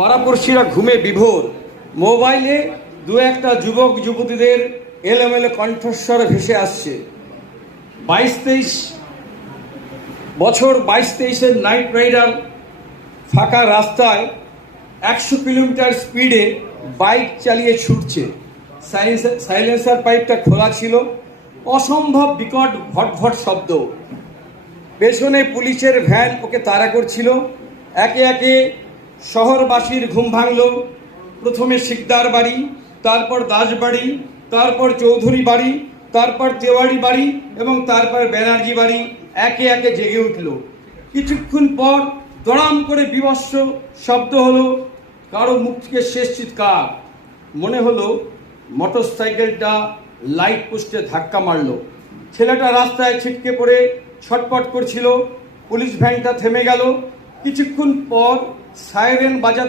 পাড়াপড়শিরা ঘুমে বিভোর। মোবাইলে দু একটা যুবক যুবতীদের এলোমেলো কণ্ঠস্বর ভেসে আসছে। 22-23 বছর, 22-23-এর নাইট রাইডার ফাঁকা রাস্তায় 100 কিলোমিটার স্পিডে বাইক চালিয়ে ছুটছে। সাইলেন্সার পাইপটা খোলা ছিল। অসম্ভব বিকট ভটভট শব্দ। পেছনে পুলিশের ভ্যান ওকে তাড়া করছিল। একে একে শহরবাসীর ঘুম ভাঙল। প্রথমে শিকদার বাড়ি, তারপর দাসবাড়ি, তারপর চৌধুরী বাড়ি, তারপর তেওয়ারি বাড়ি এবং তারপর ব্যানার্জি বাড়ি একে একে জেগে উঠল। কিছুক্ষণ পর দড়াম করে বিভৎস শব্দ হলো। কারো মুখ থেকে শেষ চিৎকার। মনে হলো মোটর সাইকেলটা লাইট পোস্টে ধাক্কা মারল। ছেলেটা রাস্তায় ছিটকে পড়ে ছটপট করছিল। পুলিশ ভ্যানটা থেমে গেল। কিছুক্ষণ পর সাইরেন বাজাতে